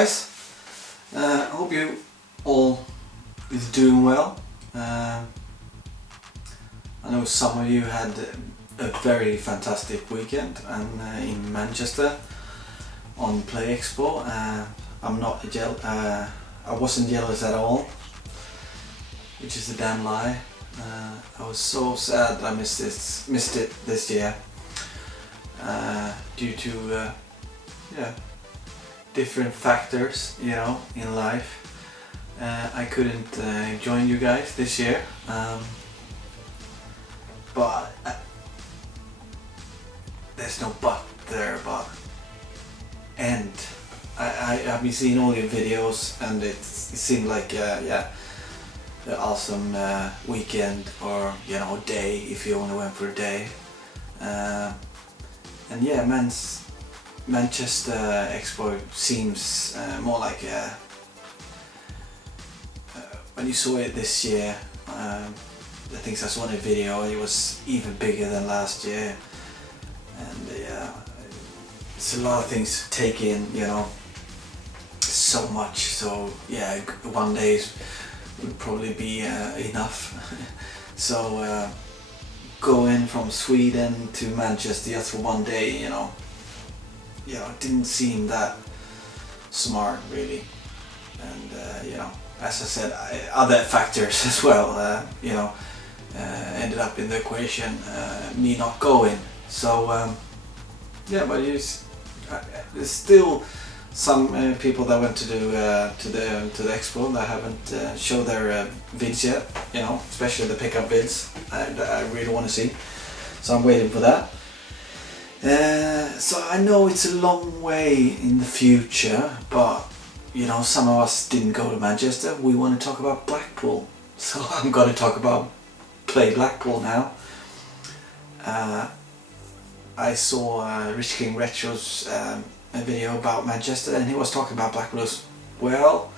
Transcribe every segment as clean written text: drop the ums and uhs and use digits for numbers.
guys? I hope you all is doing well. I know some of you had a very fantastic weekend and in Manchester on Play Expo. I'm not I wasn't jealous at all, which is a damn lie. I was so sad that I missed it this year due to different factors, in life. I couldn't join you guys this year, but there's no but there. And I've been seeing all your videos, and it seemed like an awesome weekend, or day if you only went for a day. And yeah, Manchester Expo seems more like when you saw it this year, the things I saw in the video, it was even bigger than last year, and it's a lot of things to take in, so much. So yeah, one day would probably be enough. So going from Sweden to Manchester just for one day, it didn't seem that smart really. And as I said, other factors as well, ended up in the equation, me not going. So but there's still some people that went to the expo that haven't showed their vids yet, especially the pickup vids. I really want to see, so I'm waiting for that. So I know it's a long way in the future, but some of us didn't go to Manchester. We want to talk about Blackpool, so I'm going to talk about Play Blackpool now. I saw Rich King Retro's a video about Manchester, and he was talking about Blackpool as well,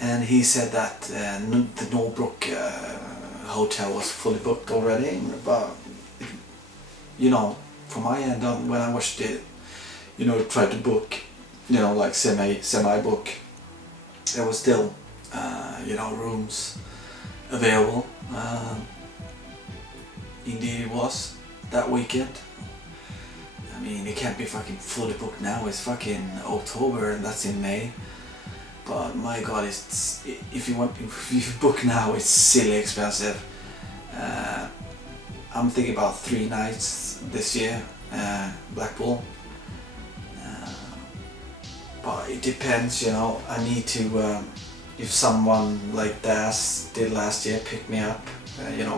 and he said that the Norbrook hotel was fully booked already, but from my end, when I watched it, tried to book, like semi book, there was still rooms available. Indeed it was that weekend. I mean, it can't be fucking fully booked now. It's fucking October and that's in May. But my god, if you book now, it's silly expensive. I'm thinking about 3 nights this year, Blackpool. But it depends, I need to, if someone like Das did last year, pick me up,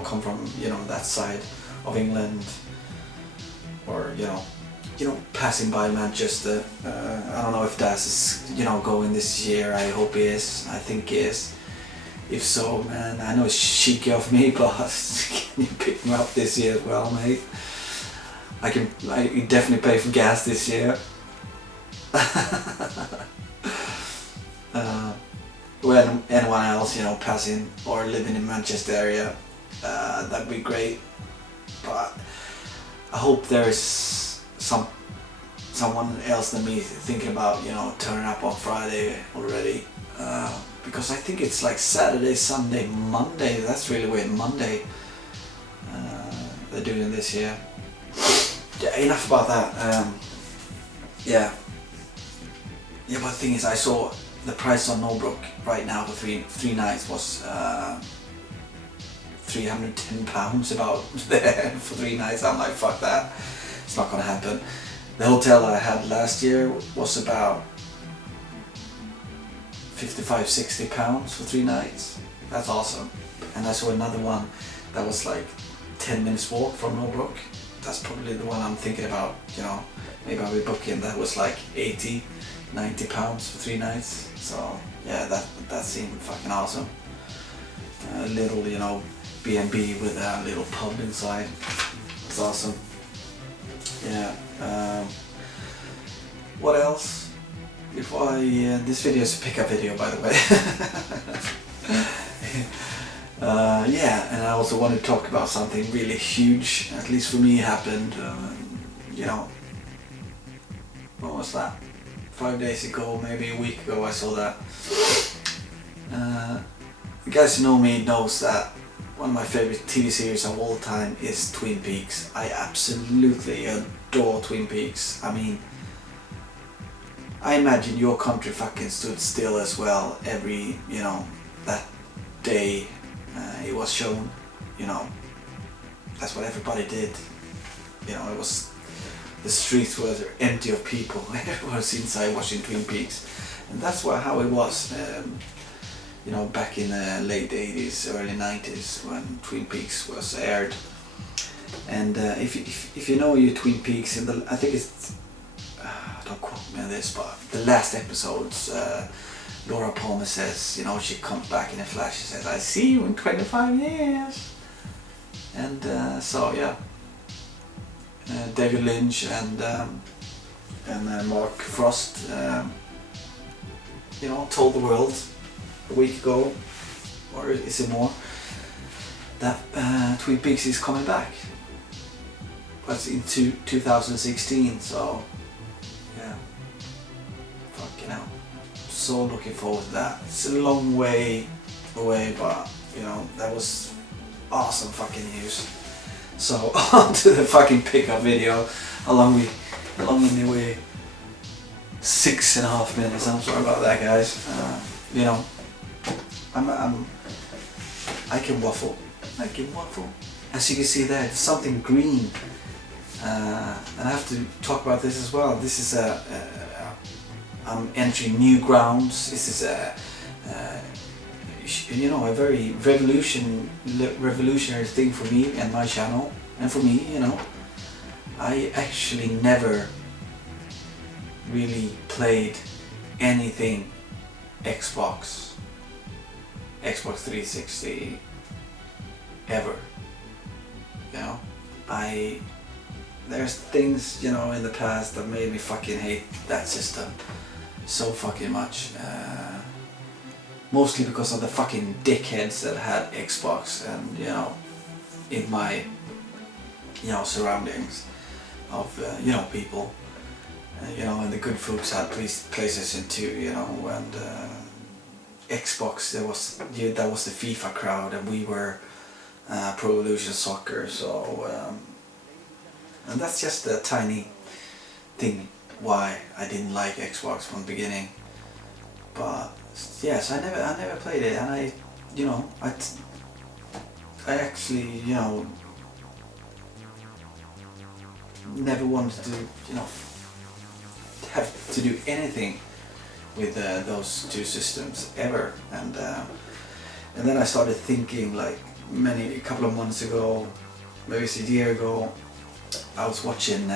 come from, that side of England, or, passing by Manchester. I don't know if Das is, going this year. I hope he is. I think he is. If so, man, I know it's cheeky of me, but can you pick me up this year as well, mate? I definitely pay for gas this year. When anyone else, passing or living in Manchester area, that'd be great. But I hope there is someone else than me thinking about, turning up on Friday already. Because I think it's like Saturday, Sunday, Monday. That's really weird. Monday they're doing this year. Yeah, enough about that. But the thing is, I saw the price on Norbrook right now for three nights was £310 about there for 3 nights. I'm like, fuck that. It's not gonna happen. The hotel I had last year was about £55-60 for 3 nights. That's awesome. And I saw another one that was like 10 minutes walk from Norbrook. That's probably the one I'm thinking about, maybe I'll be booking. That was like £80-90 for 3 nights. So yeah, that seemed fucking awesome. A little, B&B with a little pub inside. It's awesome. Yeah. What else? Before this video is a pickup video, by the way. And I also want to talk about something really huge, at least for me, happened. What was that? 5 days ago, maybe a week ago, I saw that. The guys who know me knows that one of my favorite TV series of all time is Twin Peaks. I absolutely adore Twin Peaks. I mean, I imagine your country fucking stood still as well every, you know, that day it was shown, you know. That's what everybody did. You know, it was, the streets were empty of people. Everyone was inside watching Twin Peaks. And that's how it was, you know, back in the late 80s, early 90s when Twin Peaks was aired. And if you know your Twin Peaks, I think it's, don't quote me on this, but the last episodes, Laura Palmer says, you know, she comes back in a flash, she says, I see you in 25 years. And so yeah, David Lynch and Mark Frost, you know, told the world a week ago, or is it more, that Twin Peaks is coming back. But in 2016, so yeah, fucking hell. So looking forward to that. It's a long way away, but you know, that was awesome fucking news. So on to the fucking pickup video. How long anyway? 6.5 minutes. I'm sorry about that, guys. You know, I can waffle. As you can see there, there's something green, and I have to talk about this as well. This is I'm entering new grounds. This is you know, a very revolutionary thing for me and my channel, and for me, you know. I actually never really played anything Xbox 360 ever, you know. There's things, you know, in the past that made me fucking hate that system so fucking much, mostly because of the fucking dickheads that had Xbox, and you know, in my, you know, surroundings of you know, people, you know, and the good folks had PlayStation 2, you know, and Xbox, that was the FIFA crowd, and we were Pro Evolution Soccer. So and that's just a tiny thing why I didn't like Xbox from the beginning. But yes, I never played it, and I, you know, I actually, you know, never wanted to, you know, have to do anything with those two systems ever. And then I started thinking, like, a couple of months ago, maybe it's a year ago, I was watching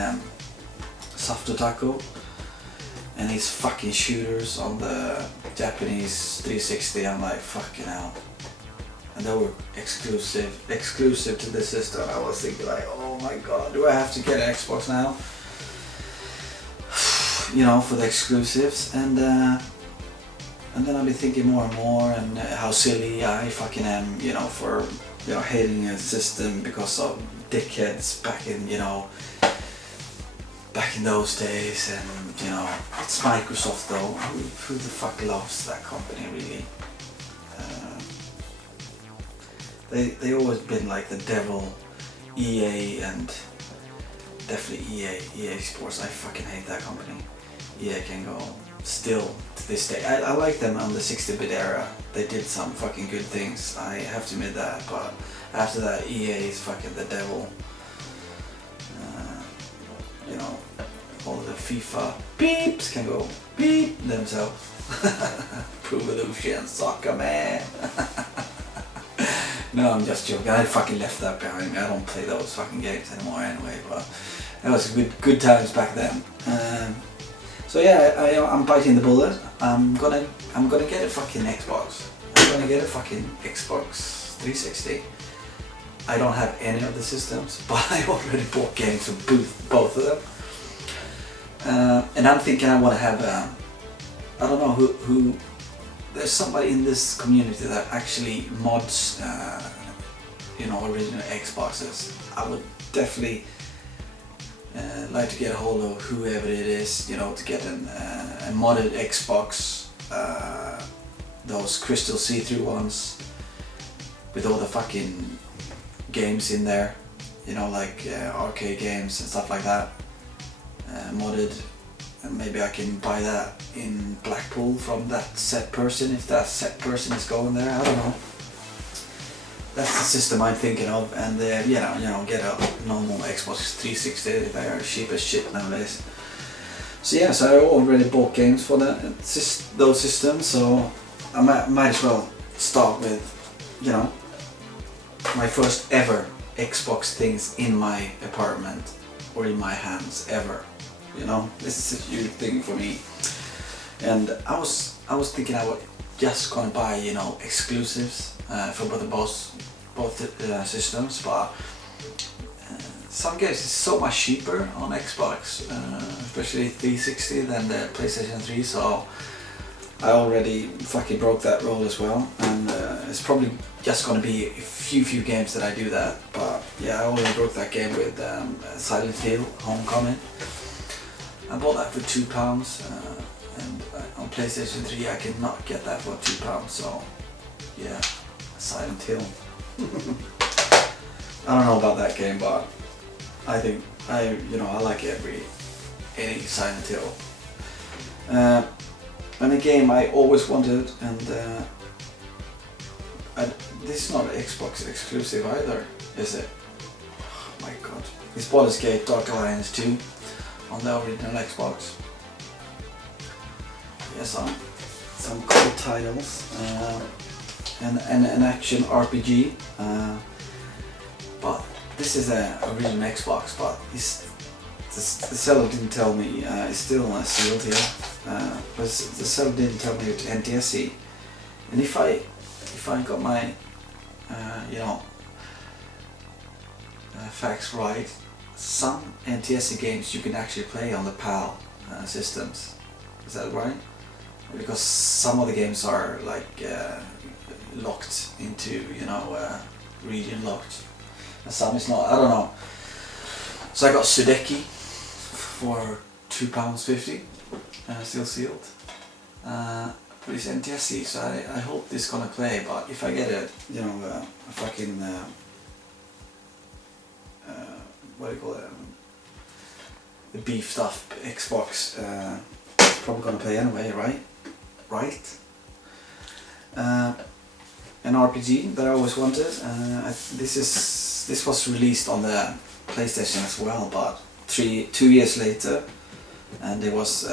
Safto Taco and his fucking shooters on the Japanese 360. I'm like, fucking hell. And they were exclusive to the system. I was thinking, like, oh my god, do I have to get an Xbox now? You know, for the exclusives. And then I've been thinking more and more, and how silly I fucking am, you know, for, you know, hating a system because of dickheads back in, you know, back in those days. And you know, it's Microsoft though. Who the fuck loves that company, really? They always been like the devil. EA, and definitely EA Sports. I fucking hate that company. EA can go still to this day. I like them on the 60-bit era. They did some fucking good things, I have to admit that, but after that, EA is fucking the devil. You know, all the FIFA beeps can go beep themselves. Pro Evolution Soccer, man. No, I'm just joking. I fucking left that behind me. I don't play those fucking games anymore anyway, but it was good times back then. So yeah, I'm biting the bullet. I'm gonna get a fucking Xbox. I'm gonna get a fucking Xbox 360. I don't have any of the systems, but I already bought games for both of them. And I'm thinking I want to have, I don't know who, there's somebody in this community that actually mods, you know, original Xboxes. I would definitely like to get a hold of whoever it is, you know, to get a a modded Xbox, those crystal see-through ones with all the fucking games in there, you know, like arcade games and stuff like that, modded. And maybe I can buy that in Blackpool from that set person, if that set person is going there. I don't know. That's the system I'm thinking of, and you know, get a normal Xbox 360. They are cheap as shit nowadays. So yeah, so I already bought games for those systems, so I might as well start with, you know, my first ever Xbox things in my apartment or in my hands ever. You know, this is a huge thing for me, and I was thinking I was just gonna buy, you know, exclusives for both systems, but some games is so much cheaper on Xbox, especially 360 than the PlayStation 3. So I already fucking broke that rule as well, and it's probably just gonna be a few games that I do that. But yeah, I already broke that game with Silent Hill Homecoming. I bought that for £2, and on PlayStation 3 I cannot get that for £2. So yeah, Silent Hill. I don't know about that game, but I think I like any Silent Hill. And a game I always wanted, and this is not an Xbox exclusive either, is it? Oh my god. It's Baldur's Gate Dark Alliance 2 on the original Xbox. Yeah, some cool titles. And an action RPG. But this is a original Xbox, but the seller didn't tell me. It's still sealed here. But the seller didn't tell me it's NTSC. And if I got my facts right, some NTSC games you can actually play on the PAL systems. Is that right? Because some of the games are like locked into, region locked, and some is not. I don't know. So I got Sudeki for £2.50, still sealed. But it's NTSC, so I hope this is gonna play. But if I get a fucking what do you call it? The beefed up Xbox, it's probably gonna play anyway, right? An RPG that I always wanted. This was released on the PlayStation as well, but 2 years later, and there was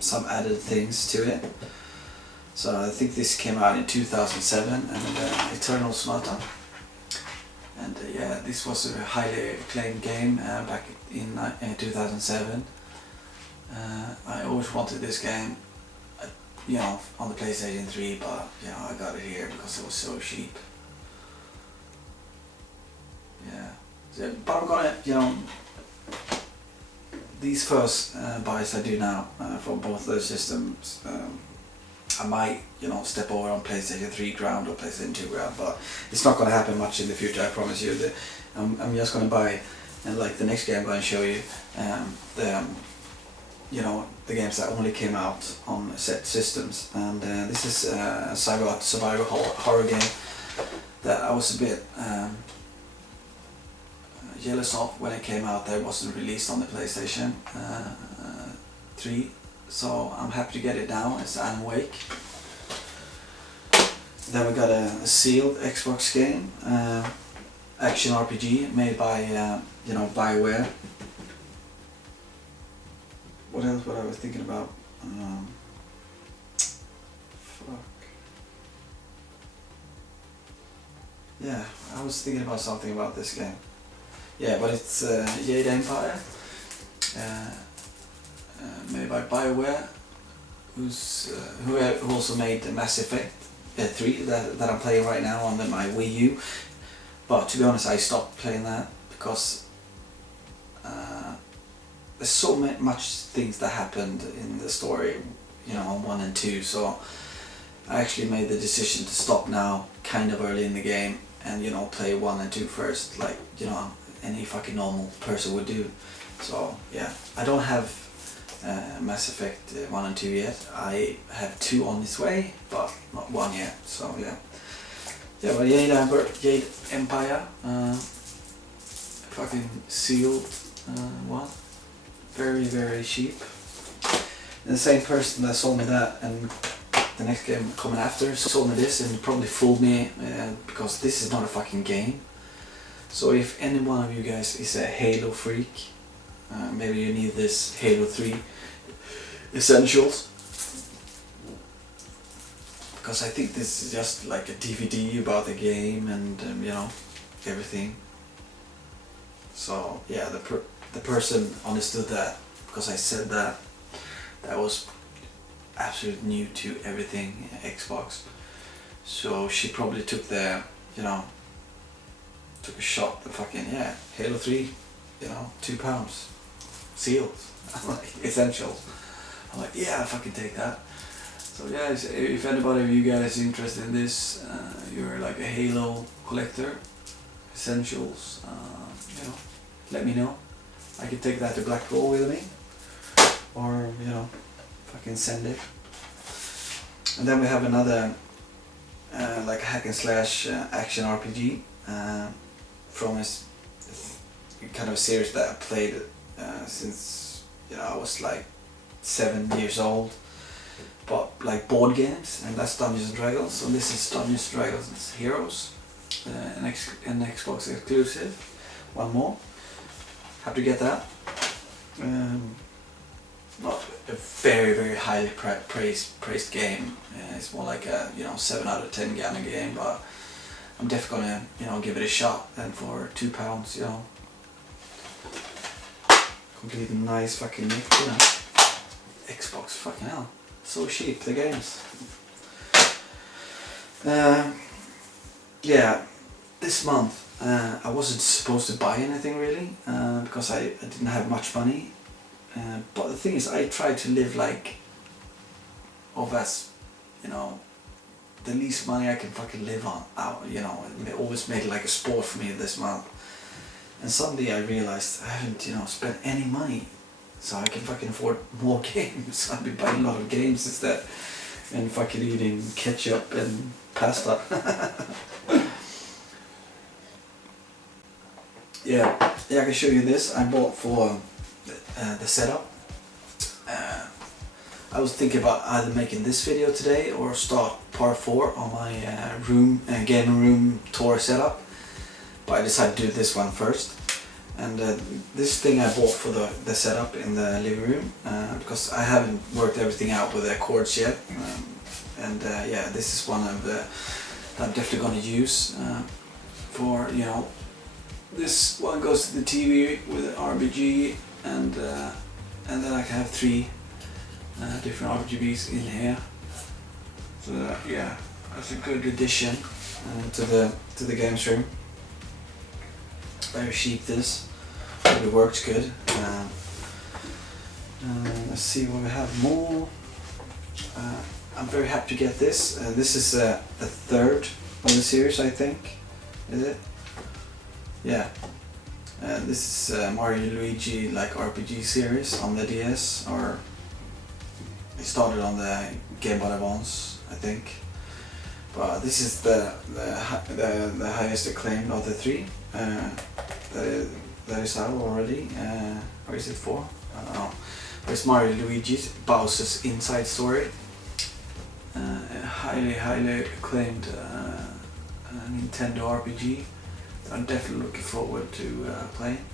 some added things to it. So I think this came out in 2007, and Eternal Sonata. And yeah, this was a highly acclaimed game back in 2007. I always wanted this game, on the PlayStation 3, but I got it here because it was so cheap. Yeah, but I'm gonna, these first buys I do now for both those systems, I might, step over on PlayStation 3 ground or PlayStation 2 ground, but it's not gonna happen much in the future. I promise you. I'm just gonna buy, and like the next game I'm gonna show you, the games that only came out on set systems, and this is a survival horror game that I was a bit jealous of when it came out. That it wasn't released on the PlayStation 3, so I'm happy to get it now. It's Alan Wake. Then we got a sealed Xbox game, action RPG made by BioWare. What else? What I was thinking about? Yeah, I was thinking about something about this game. Yeah, but it's Jade Empire, made by BioWare, who also made Mass Effect 3 that I'm playing right now on my Wii U. But to be honest, I stopped playing that because there's so much things that happened in the story, on 1 and 2. So I actually made the decision to stop now, kind of early in the game, and play 1 and 2 first, like any fucking normal person would do. So yeah, I don't have Mass Effect 1 and 2 yet. I have 2 on its way, but not 1 yet. So yeah. Yeah, but Jade Empire, fucking sealed one, very cheap. And the same person that sold me that and the next game coming after sold me this and probably fooled me because this is not a fucking game. So if any one of you guys is a Halo freak, maybe you need this Halo 3 Essentials. Because I think this is just like a DVD about the game and you know, everything. So yeah, the person understood that because I said that was absolutely new to everything Xbox. So she probably took the, you know, took a shot. The fucking yeah, Halo 3, you know, £2, sealed. I'm like, essentials. I'm like, yeah, I fucking take that. So yeah, if anybody of you guys is interested in this, you're like a Halo collector, essentials, you know, let me know. I could take that to Blackpool with me, or you know, fucking send it. And then we have another like hack and slash action RPG from a kind of series that I played since, you know, I was like 7 years old. But like board games, and that's Dungeons and Dragons. So this is Dungeons and Dragons Heroes, an Xbox exclusive. One more. Have to get that. Not a very highly praised game. It's more like a, you know, 7 out of 10 kind of game. But I'm definitely gonna, you know, give it a shot. And for £2, you know, completely nice fucking nick, you know. Xbox, fucking hell. So cheap, the games. Yeah, this month I wasn't supposed to buy anything really because I didn't have much money. But the thing is, I try to live like as, you know, the least money I can fucking live on. You know, it always made it like a sport for me this month. And suddenly I realized I haven't, you know, spent any money. So I can fucking afford more games. I've been buying a lot of games instead. And fucking eating ketchup and pasta. Yeah, I can show you this. I bought for the setup. I was thinking about either making this video today or start part 4 on my gaming room tour setup. But I decided to do this one first. And this thing I bought for the setup in the living room because I haven't worked everything out with the cords yet. Yeah, this is one of the that I'm definitely going to use for, you know, this one goes to the TV with an RGB and then I can have 3 different RGBs in here. So yeah, that's a good addition to the games room. Very cheap this, but it works good. Let's see what we have more. I'm very happy to get this. This is the 3rd of the series, I think. Is it? Yeah. This is Mario Luigi like RPG series on the DS, or it started on the Game Boy Advance, I think. But this is the highest acclaimed of the 3. That is out already. Or is it 4? I don't know. But it's Mario Luigi's Bowser's Inside Story. A highly acclaimed Nintendo RPG. I'm definitely looking forward to playing.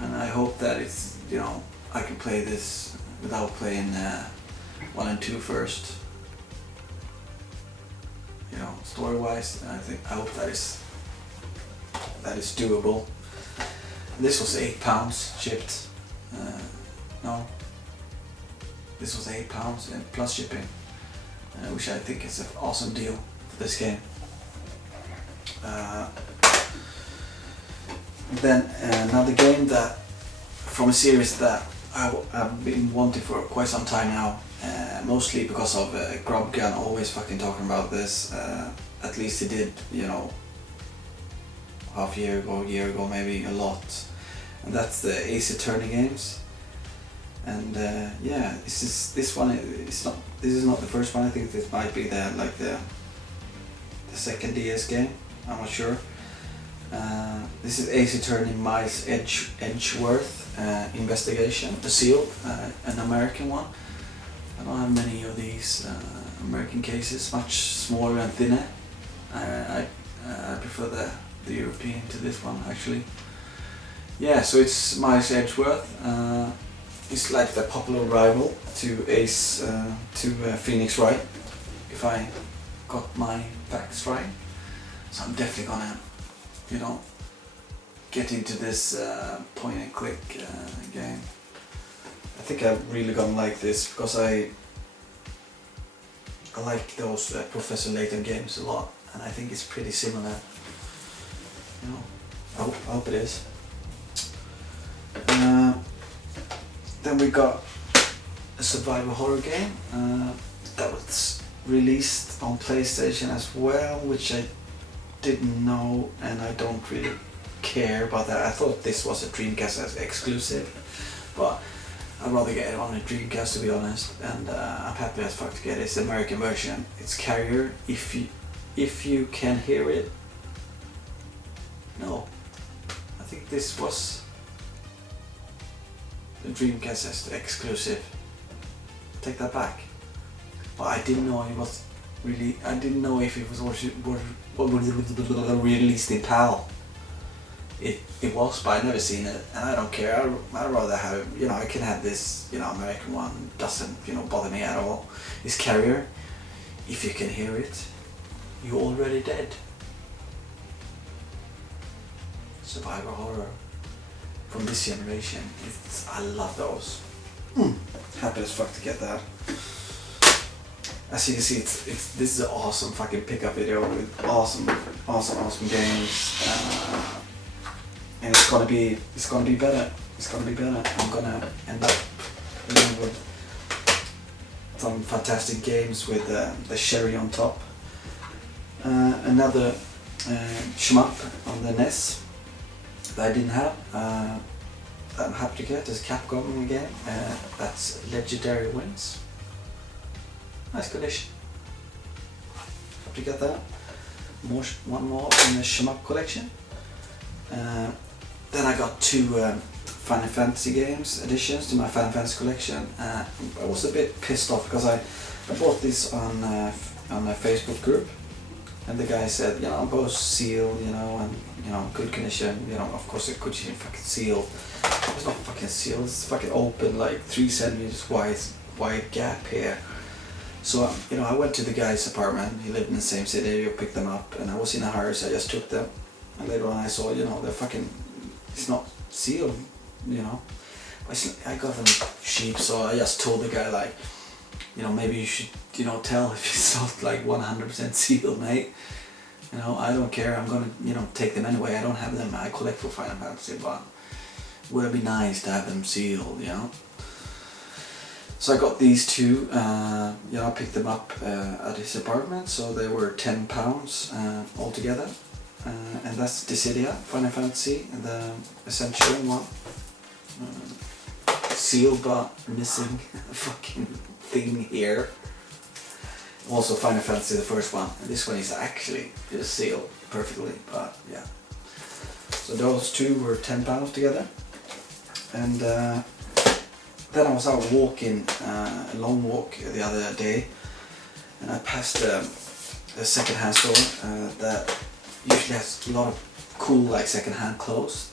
And I hope that it's, you know, I can play this without playing 1 and 2 first. You know, story-wise, I hope that is doable. This was £8 shipped. No, this was £8 and plus shipping, which I think is an awesome deal for this game. Then another game that from a series that I've been wanting for quite some time now, mostly because of Grubgun always fucking talking about this. At least he did, you know, half a year ago maybe, a lot. And that's the Ace Attorney games. And yeah, this one is not. This is not the first one. I think this might be the second DS game. I'm not sure. This is Ace Attorney Miles Edgeworth Investigation, the Seal, an American one. I don't have many of these American cases, much smaller and thinner. I prefer the European to this one actually. Yeah, so it's Miles Edgeworth. It's like the popular rival to Ace, to Phoenix Wright, if I got my facts right. So I'm definitely gonna, you know, get into this point and click game. I think I'm really gonna like this because I like those Professor Layton games a lot, and I think it's pretty similar. You know, I hope it is. Then we got a survival horror game that was released on PlayStation as well, which I didn't know, and I don't really care about that. I thought this was a Dreamcast exclusive, but I'd rather get it on a Dreamcast, to be honest, and I'm happy as fuck to get it. It's the American version. It's Carrier. If you can hear it. No, I think this was the Dreamcast exclusive. Take that back. But I didn't know it was really. I didn't know if it was released in PAL. It was, but I've never seen it, and I don't care. I'd rather have, you know, I can have this, you know, American one. Doesn't, you know, bother me at all. It's Carrier. If you can hear it, you're already dead. Survivor horror from this generation. I love those. Happy as fuck to get that. As you can see, this is an awesome fucking pickup video with awesome games, and it's gonna be better. It's gonna be better. I'm gonna end up with some fantastic games with the cherry on top. Another shmup on the NES that I didn't have. I'm happy to get is Capcom again. That's Legendary Winds. Nice condition. Happy to get that. One more in the shmup collection. Then I got two Final Fantasy games additions to my Final Fantasy collection. I was a bit pissed off because I bought this on a Facebook group, and the guy said, you know, both sealed, you know, and you know, good condition. You know, of course, a good fucking seal. It's not fucking sealed. It's fucking open, like 3 centimeters wide gap here. So you know, I went to the guy's apartment. He lived in the same city. I picked them up, and I was in a hurry, so I just took them. And later on, I saw, you know, they're fucking. It's not sealed, you know. I got them cheap, so I just told the guy, like, you know, maybe you should, you know, tell if it's not like 100% sealed, mate. You know, I don't care. I'm gonna, you know, take them anyway. I don't have them. I collect for Final Fantasy, but would it be nice to have them sealed, you know? So I got these two. You know, I picked them up at his apartment, so they were £10 altogether. And that's Dissidia, Final Fantasy, the essential one. Sealed but missing a fucking thing here. Also Final Fantasy, the first one. And this one is actually sealed perfectly, but yeah. So those two were £10 together. And then I was out walking, a long walk the other day, and I passed a second-hand store that usually has a lot of cool, like, second-hand clothes.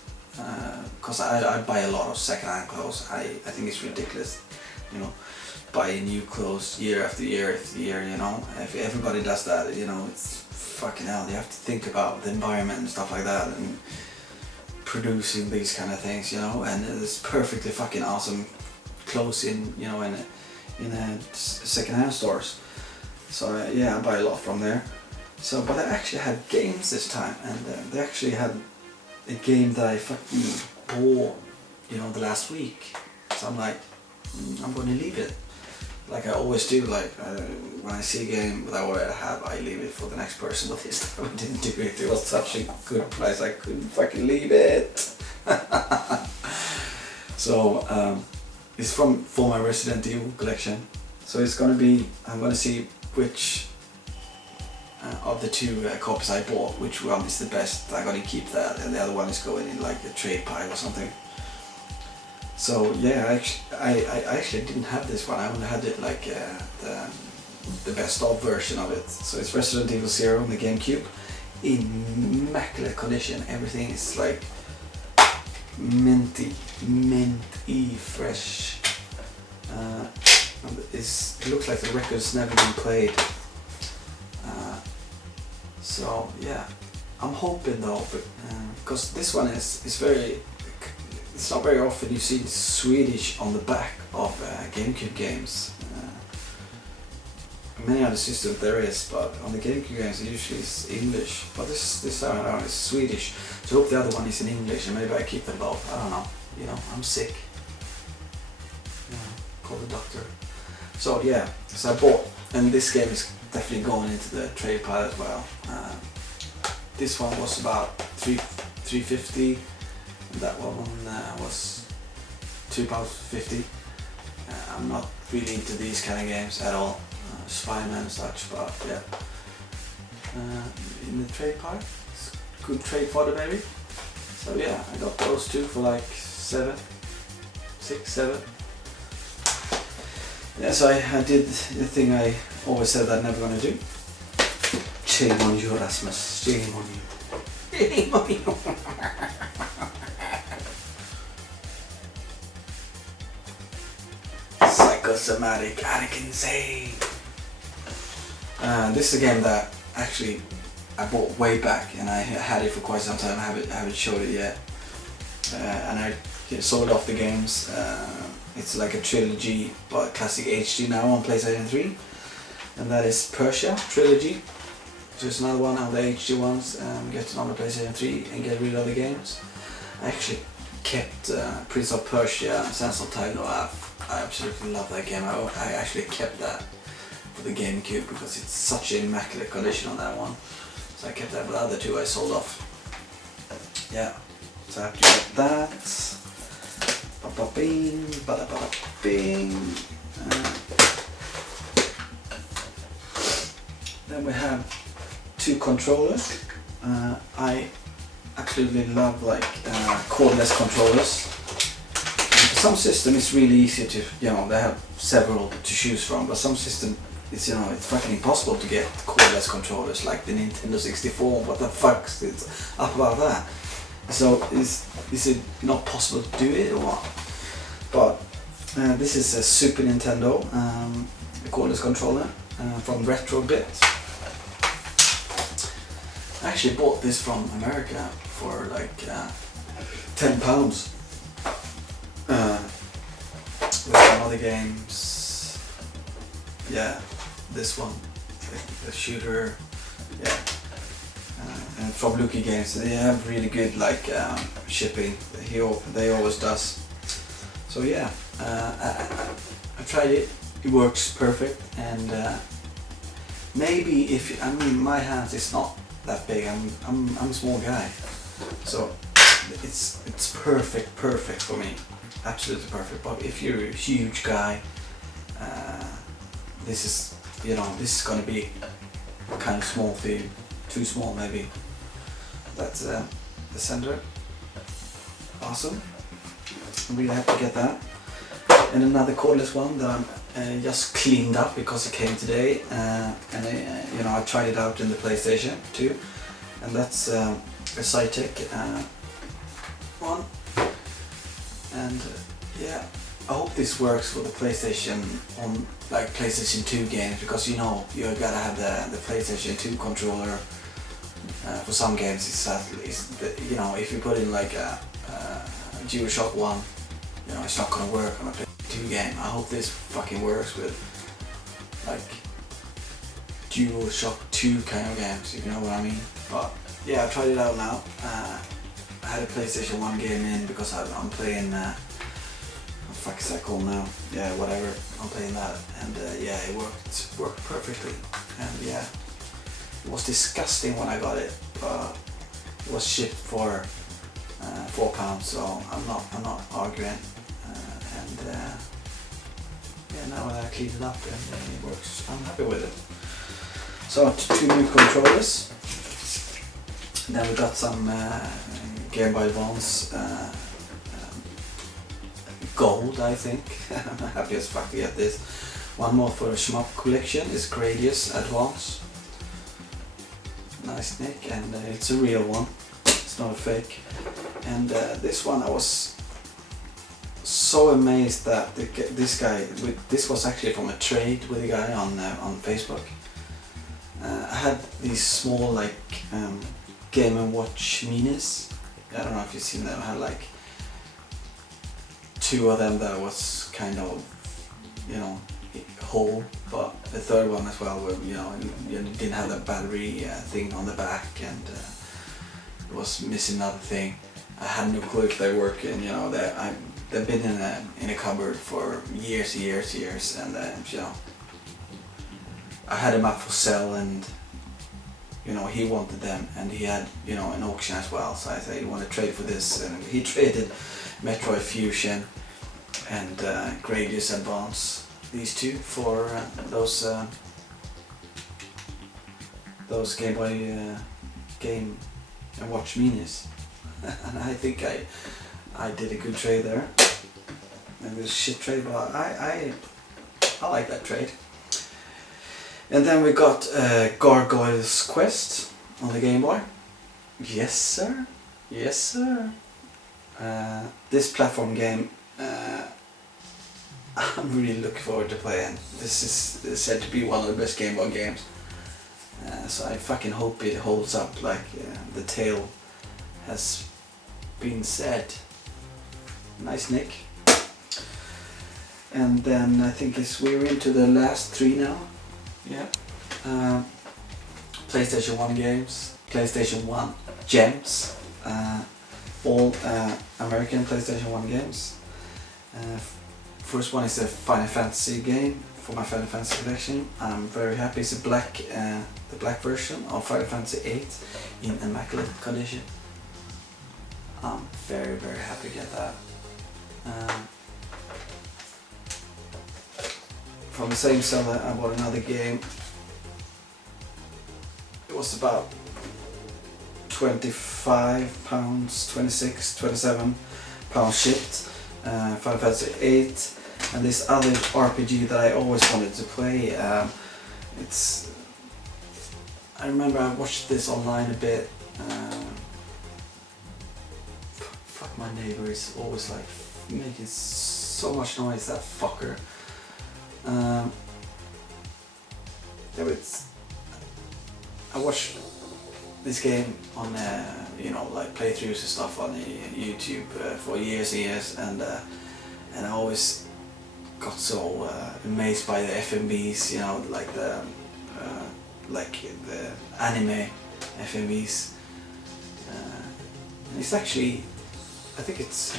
Because I buy a lot of second-hand clothes. I think it's ridiculous, you know, buying new clothes year after year after year, you know. If everybody does that, you know, it's fucking hell. You have to think about the environment and stuff like that, and producing these kind of things, you know. And it's perfectly fucking awesome clothes in, you know, in a second-hand stores. So yeah, I buy a lot from there. So, but I actually had games this time, and they actually had a game that I fucking bought, you know, the last week. So I'm like, I'm gonna leave it, like I always do. Like when I see a game that I already have, I leave it for the next person. But this time I didn't do it. It was such a good price, I couldn't fucking leave it. So it's for my Resident Evil collection. So it's gonna be, I'm gonna see which of the two copies I bought, which one is the best. I'm gonna keep that, and the other one is going in like a trade pile or something. So yeah, I actually didn't have this one. I only had it like the best of version of it. So it's Resident Evil 0 on the GameCube, in immaculate condition. Everything is like minty fresh. It looks like the record's never been played. So yeah, I'm hoping though, because this one is very. It's not very often you see Swedish on the back of GameCube games. Many other systems there is, but on the GameCube games it usually is English. But this time around is Swedish. So I hope the other one is in English, and maybe I keep them both. I don't know. You know, I'm sick. Call the doctor. So yeah, so I bought, and this game is definitely going into the trade pile as well. This one was about $3.50. That one was £2.50. I'm not really into these kind of games at all, Spider-Man and such, but yeah. In the trade pile, it's good trade for the baby. So yeah, I got those two for like 6, 7. Yeah, so I did the thing I always said I'm never gonna do. Shame on you, Rasmus. Shame on you. Shame on you. Psychosomatic, Attic Insane. This is a game that actually I bought way back, and I had it for quite some time. I haven't showed it yet, and I sold off the games. It's like a trilogy, but classic HD now on PlayStation 3, and that is Persia Trilogy. Just another one of the HD ones. Get it on the PlayStation 3 and get rid of the games. I actually kept Prince of Persia, Sands of Time. I absolutely love that game. I actually kept that for the GameCube because it's such an immaculate condition on that one. So I kept that, but the other two I sold off. Yeah, so I have to get that. Ba-ba-bing, ba-da-ba-da-bing. Then we have 2 controllers. I absolutely love like cordless controlless. For some system it's really easy to, you know, they have several to choose from, but some system it's, you know, it's fucking impossible to get cordless controllers like the Nintendo 64. What the fuck is up about that? So is it not possible to do it or what? But this is a Super Nintendo cordless controller from Retrobit. I actually bought this from America for like £10. With some other games, yeah, this one, the shooter, yeah, and from Luki Games, they have really good like shipping. They always does. So yeah, I tried it. It works perfect, and maybe if I mean my hands is not that big. I'm a small guy, so it's perfect for me. Absolutely perfect. But if you're a huge guy, this is, you know, this is gonna be kind of small for you. Too small maybe. That's the center. Awesome. I'm really happy to get that. And another cordless one that I'm just cleaned up because it came today, and you know, I tried it out in the PlayStation 2, and that's a Cytec one. And yeah, I hope this works for the PlayStation on like PlayStation 2 games, because you know you gotta have the PlayStation 2 controller for some games. You know, if you put in like a DualShock 1, you know, it's not gonna work on a PlayStation 2 game. I hope this fucking works with like DualShock 2 kind of games, if you know what I mean. But yeah, I tried it out now. I had a PlayStation 1 game in because I'm playing, what the fuck is that called now? Yeah, whatever, I'm playing that, and yeah, it worked perfectly, and yeah, it was disgusting when I got it, but it was shipped for £4, so I'm not arguing, and and yeah, now I cleaned it up and it works. I'm happy with it. So 2 new controllers. Then we got some Game Boy Advance gold, I think. I'm happy as fuck to get this. One more for a Shmup collection is Gradius Advance. Nice nick, and it's a real one. It's not a fake. And this one I was so amazed that this guy, this was actually from a trade with a guy on Facebook. I had these small like Game & Watch minis. I don't know if you've seen them. I had like 2 of them that was kind of, you know, whole, but the third one as well, where you didn't have that battery thing on the back, and it was missing another thing. I had no clue if they work, and they've been in a cupboard for years, and I had them up for sale, and he wanted them, and he had an auction as well. So I said, "You want to trade for this?" And he traded Metroid Fusion and Gradius Advance, these 2 for those Game Boy Game & Watch minis. And I think I did a good trade there. Maybe a shit trade, but I like that trade. And then we got Gargoyle's Quest on the Game Boy. Yes sir, yes sir. This platform game, I'm really looking forward to playing. This is said to be one of the best Game Boy games. So I fucking hope it holds up like the tale has been said. Nice nick. And then I think we're into the last 3 now. Yeah. PlayStation 1 games, PlayStation 1 gems, all American PlayStation 1 games. First one is a Final Fantasy game for my Final Fantasy collection. I'm very happy. It's the black version of Final Fantasy 8 in immaculate condition. I'm very happy to get that. From the same seller, I bought another game. It was about £25, 26, 27 pounds shipped. Final Fantasy 8, and this other RPG that I always wanted to play. I remember I watched this online a bit. Fuck, my neighbor is always like making so much noise, that fucker. I watched this game on like playthroughs and stuff on YouTube for years and years, and I always got so amazed by the FMVs, like the anime FMVs. And it's actually, I think it's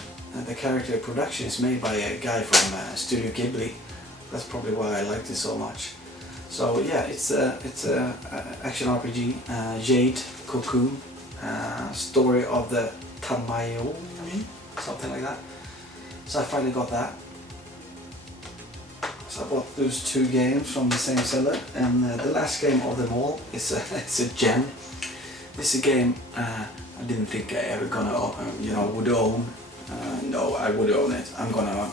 the character production is made by a guy from Studio Ghibli. That's probably why I liked it so much. So yeah, it's a action RPG, Jade Cocoon, story of the Tamayo, something like that. So I finally got that. So I bought those 2 games from the same seller, and the last game of them all is it's a gem. This is a game I didn't think I ever gonna would own. No, I would own it. I'm gonna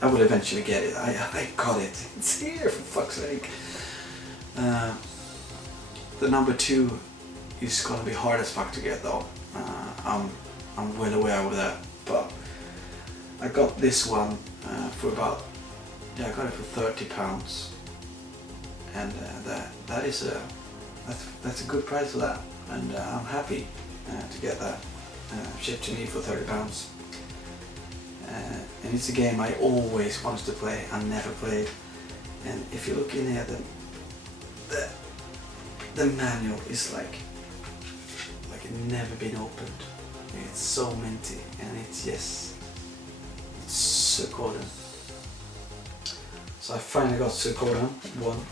I will eventually get it. I got it. It's here, for fuck's sake. The number 2 is gonna be hard as fuck to get though. I'm well aware of that, but I got this one for about, I got it for £30, and that's a good price for that, and I'm happy to get that shipped to me for £30. And it's a game I always wanted to play and never played. And if you look in here, the manual is like it never been opened. It's so minty, and it's Suikoden. So I finally got Suikoden 1.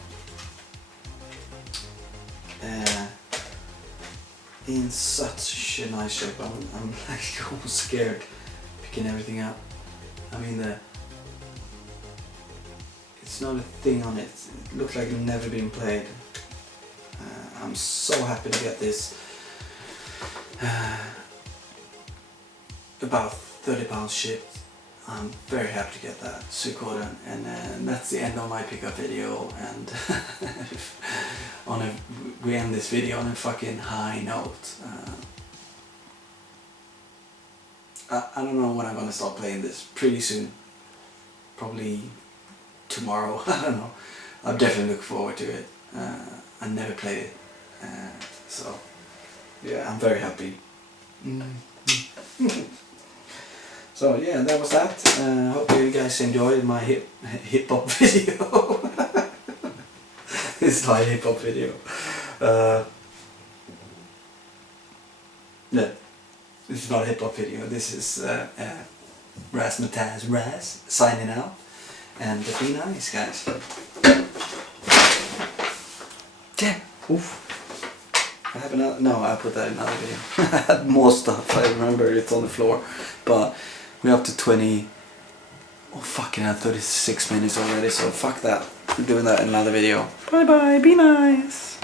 In such a nice shape. I'm like almost scared picking everything up. I mean, it's not a thing on it. It looks like it's never been played. I'm so happy to get this. About £30 shipped. I'm very happy to get that Suikoden, and that's the end of my pickup video. And we end this video on a fucking high note. I don't know when I'm gonna start playing this. Pretty soon, probably tomorrow. I don't know. I'm definitely looking forward to it. I never played it, so yeah, I'm very happy. So yeah, that was that. Hope you guys enjoyed my hip hop video. It's my hip hop video. Yeah, this is not a hip hop video. This is Razzmatazz Raz signing out. And be nice, guys. Yeah. Oof. I have another. No, I put that in another video. I had more stuff. I remember it's on the floor, but we're up to 20. Oh fucking hell, 36 minutes already. So fuck that. I'm doing that in another video. Bye bye. Be nice.